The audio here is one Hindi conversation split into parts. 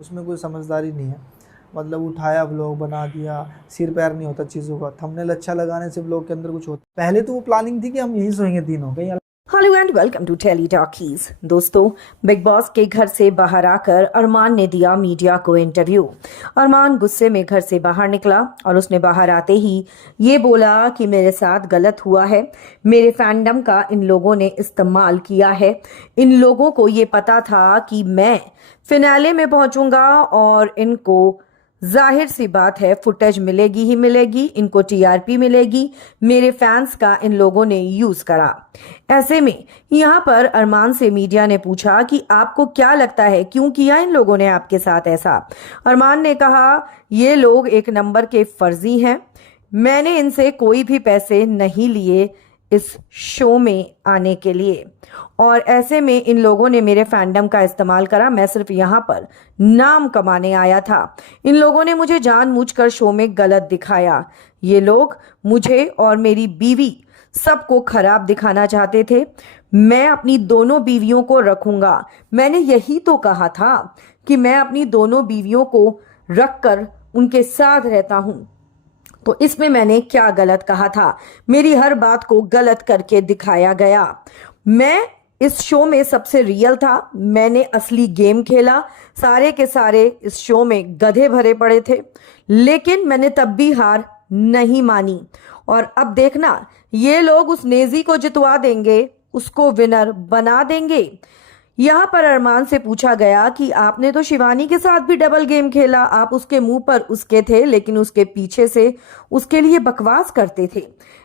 उसमें कोई समझदारी नहीं है। मतलब उठाया व्लॉग बना दिया, सिर पैर नहीं होता चीज़ों का। थंबनेल अच्छा लगाने से व्लॉग के अंदर कुछ होता। पहले तो वो प्लानिंग थी कि हम यहीं सोएंगे तीनों कहीं। Hello and welcome to Tele Talkies. दोस्तों, बिग बॉस के घर से बाहर आकर अरमान ने दिया मीडिया को इंटरव्यू। अरमान गुस्से में घर से बाहर निकला और उसने बाहर आते ही ये बोला कि मेरे साथ गलत हुआ है, मेरे फैंडम का इन लोगों ने इस्तेमाल किया है। इन लोगों को ये पता था कि मैं फिनाले में पहुंचूंगा और इनको जाहिर सी बात है फुटेज मिलेगी ही मिलेगी, इनको टीआरपी मिलेगी। मेरे फैंस का इन लोगों ने यूज करा। ऐसे में यहाँ पर अरमान से मीडिया ने पूछा कि आपको क्या लगता है क्यों किया इन लोगों ने आपके साथ ऐसा। अरमान ने कहा ये लोग एक नंबर के फर्जी हैं, मैंने इनसे कोई भी पैसे नहीं लिए इस शो में आने के लिए, और ऐसे में इन लोगों ने मेरे फैंडम का इस्तेमाल करा। मैं सिर्फ यहाँ पर नाम कमाने आया था। इन लोगों ने मुझे जानबूझकर शो में गलत दिखाया। ये लोग मुझे और मेरी बीवी सबको खराब दिखाना चाहते थे। मैं अपनी दोनों बीवियों को रखूंगा। मैंने यही तो कहा था कि मैं अपनी दोनों बीवियों को रखकर उनके साथ रहता हूं। तो इसमें मैंने क्या गलत कहा था? मेरी हर बात को गलत करके दिखाया गया। मैं इस शो में सबसे रियल था, मैंने असली गेम खेला। सारे के सारे इस शो में गधे भरे पड़े थे, लेकिन मैंने तब भी हार नहीं मानी। और अब देखना, ये लोग उस नेजी को जितवा देंगे, उसको विनर बना देंगे। यहाँ पर अरमान से पूछा गया कि आपने तो शिवानी के साथ भी डबल गेम खेला, आप उसके मुंह पर उसके थे लेकिन उसके पीछे से उसके लिए बकवास करते थे।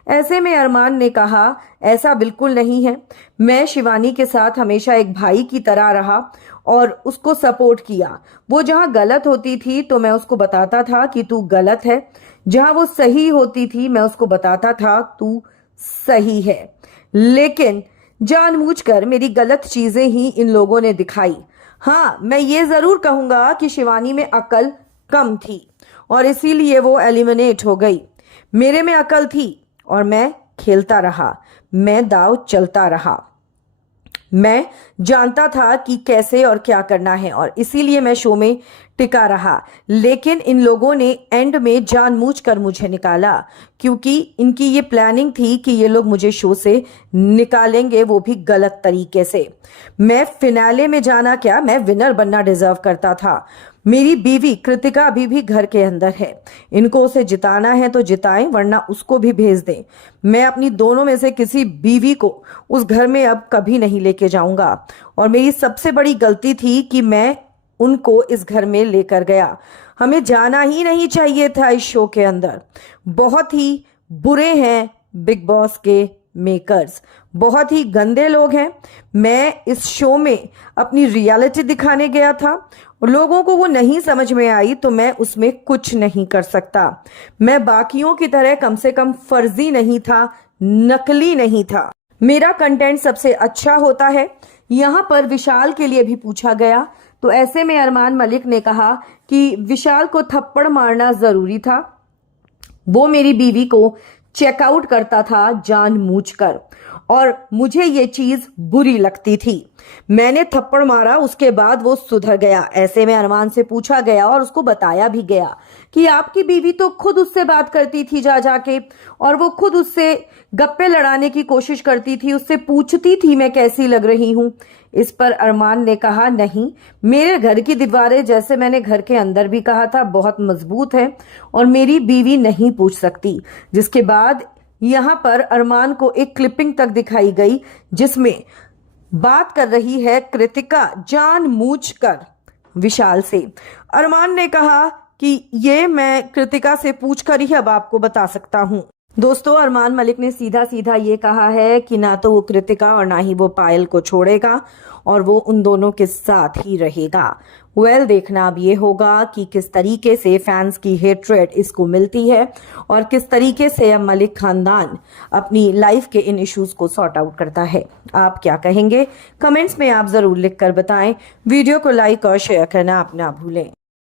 ऐसे में अरमान ने कहा ऐसा बिल्कुल नहीं है, मैं शिवानी के साथ हमेशा एक भाई की तरह रहा और उसको सपोर्ट किया। वो जहाँ गलत होती थी तो मैं उसको बताता था कि तू गलत है, जहाँ वो सही होती थी मैं उसको बताता था तू सही है। लेकिन जानबूझकर मेरी गलत चीजें ही इन लोगों ने दिखाई। हाँ, मैं ये जरूर कहूंगा कि शिवानी में अकल कम थी और इसीलिए वो एलिमिनेट हो गई। मेरे में अकल थी और मैं खेलता रहा, मैं दाव चलता रहा। मैं जानता था कि कैसे और क्या करना है और इसीलिए मैं शो में टिका रहा। लेकिन इन लोगों ने एंड में जानबूझकर मुझे निकाला, क्योंकि इनकी ये प्लानिंग थी कि ये लोग मुझे शो से निकालेंगे, वो भी गलत तरीके से। मैं फिनाले में जाना क्या, मैं विनर बनना डिजर्व करता था। मेरी बीवी कृतिका अभी भी घर के अंदर है, इनको उसे जिताना है तो जिताएं, वरना उसको भी भेज दें। मैं अपनी दोनों में से किसी बीवी को उस घर में अब कभी नहीं लेके जाऊंगा और मेरी सबसे बड़ी गलती थी कि मैं उनको इस घर में लेकर गया। हमें जाना ही नहीं चाहिए था इस शो के अंदर। बहुत ही बुरे हैं बिग बॉस के मेकर्स, बहुत ही गंदे लोग हैं। मैं इस शो में अपनी रियलिटी दिखाने गया था, लोगों को वो नहीं समझ में आई तो मैं उसमें कुछ नहीं कर सकता। मैं बाकियों की तरह कम से कम फर्जी नहीं था, नकली नहीं था। मेरा कंटेंट सबसे अच्छा होता है। यहाँ पर विशाल के लिए भी पूछा गया तो ऐसे में अरमान मलिक ने कहा कि विशाल को थप्पड़ मारना जरूरी था। वो मेरी बीवी को चेकआउट करता था जानबूझकर और मुझे ये चीज बुरी लगती थी। मैंने थप्पड़ मारा, उसके बाद वो सुधर गया। ऐसे में अरमान से पूछा गया और उसको बताया भी गया कि आपकी बीवी तो खुद उससे बात करती थी जा जाके, और वो खुद उससे गप्पे लड़ाने की कोशिश करती थी, उससे पूछती थी मैं कैसी लग रही हूं। इस पर अरमान ने कहा नहीं, मेरे घर की दीवारें, जैसे मैंने घर के अंदर भी कहा था, बहुत मजबूत है और मेरी बीवी नहीं पूछ सकती। जिसके बाद यहाँ पर अरमान को एक क्लिपिंग तक दिखाई गई जिसमें बात कर रही है कृतिका जानबूझकर विशाल से। अरमान ने कहा कि ये मैं कृतिका से पूछकर ही अब आपको बता सकता हूं। दोस्तों, अरमान मलिक ने सीधा सीधा ये कहा है कि ना तो वो कृतिका और ना ही वो पायल को छोड़ेगा और वो उन दोनों के साथ ही रहेगा। देखना अब ये होगा कि किस तरीके से फैंस की हेट्रेड इसको मिलती है और किस तरीके से अब मलिक खानदान अपनी लाइफ के इन इश्यूज को सॉर्ट आउट करता है। आप क्या कहेंगे? कमेंट्स में आप जरूर लिखकर बताएं। वीडियो को लाइक और शेयर करना आप ना भूलें।